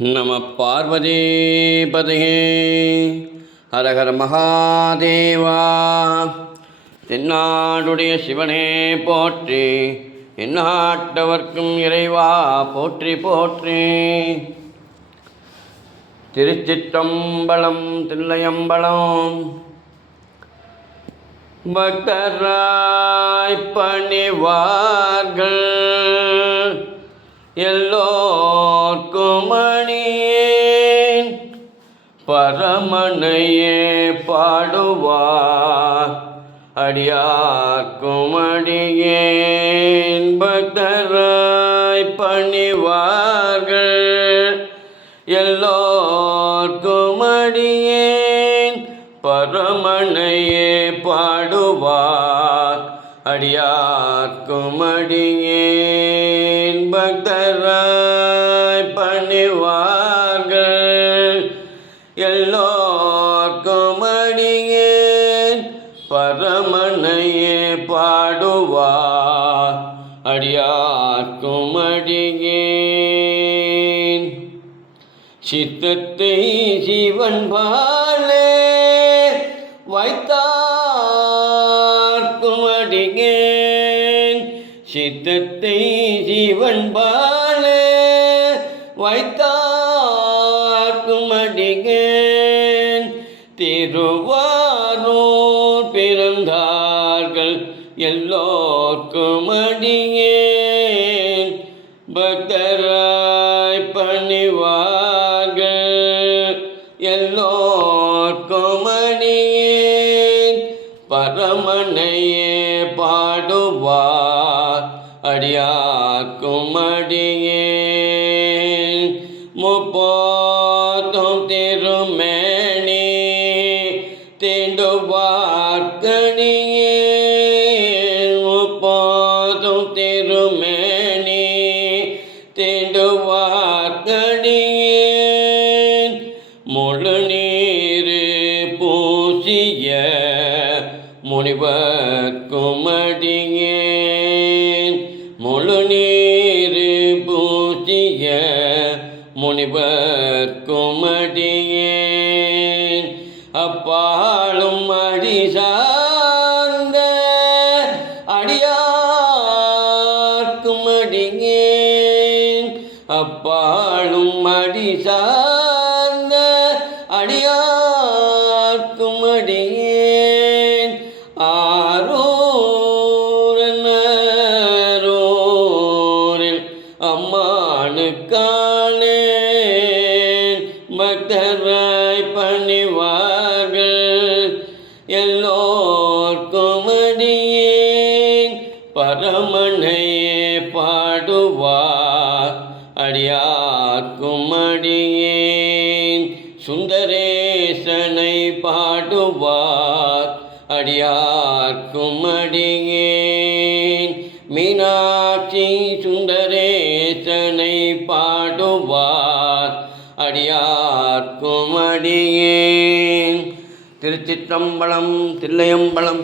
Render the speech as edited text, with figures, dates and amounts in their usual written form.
நம பார்வதி பதையே ஹரஹர மகாதேவா. தென்னாடுடைய சிவனே போற்றி, எந்நாட்டவர்க்கும் இறைவா போற்றி போற்றி. திருச்சிற்றம்பலம் தில்லையம்பலம். பக்தராய் பணிவார்கள் எல்லோர்க்கும் அணியேன், பரமனையே பாடுவார் அடியார்க்கும் அடியேன். பக்தராய் பணிவார்கள் எல்லோர்க்கும் அடியேன், பரமனையே பாடுவார் அடியார்க்கும் அடியேன். பக்தராய் பணிவார்கள் எல்லோர்க்கும் அடியேன், பரமனையே பாடுவார் அடியார்க்கும் அடியேன். சித்தத்தை சிவன் பாலே வைத்தார்க்கும் அடியேன், சித்தத்தை சிவன் பாலே வைத்தார்க்கும் அடியேன். திருவாரூர் பிறந்தார்கள் எல்லோர்க்கும் அடியேன், பக்தராய் பணிவார்கள் எல்லோர்க்கும் அடியேன், பரமனையே பாடுவார் அடியார்க்கும் அடியேன். முப்போதும் திருமேனி தீண்டுவார்க்கடியேன், முப்போதும் திருமேனி தீண்டுவார்க்கடியேன். முழு நீர் பூசிய முனிவர்க்கும் அடியேன், முழு நீர் பூசிய முனிவர்க்கும் அடியேன். அப்பாலும் அடி சார்ந்த அடியார்க்கும் அடியேன், அப்பாலும் அடி சார்ந்த அடியார்க்கும் அடியேன். ஆரூரில் அம்மானுக்கானேன், பக்தராய் பணிவார்கள் எல்லோர்க்கும் அடியேன், பரமனையே பாடுவார் அடியார்க்கும் அடியேன். சுந்தரேசனை பாடுவார் அடியார்க்கும் அடியேன், மீனாட்சி சுந்தரேசனை பாடுவார் அடியார்க்கும் அடியேன். திருச்சிற்றம்பலம் தில்லையம்பலம்.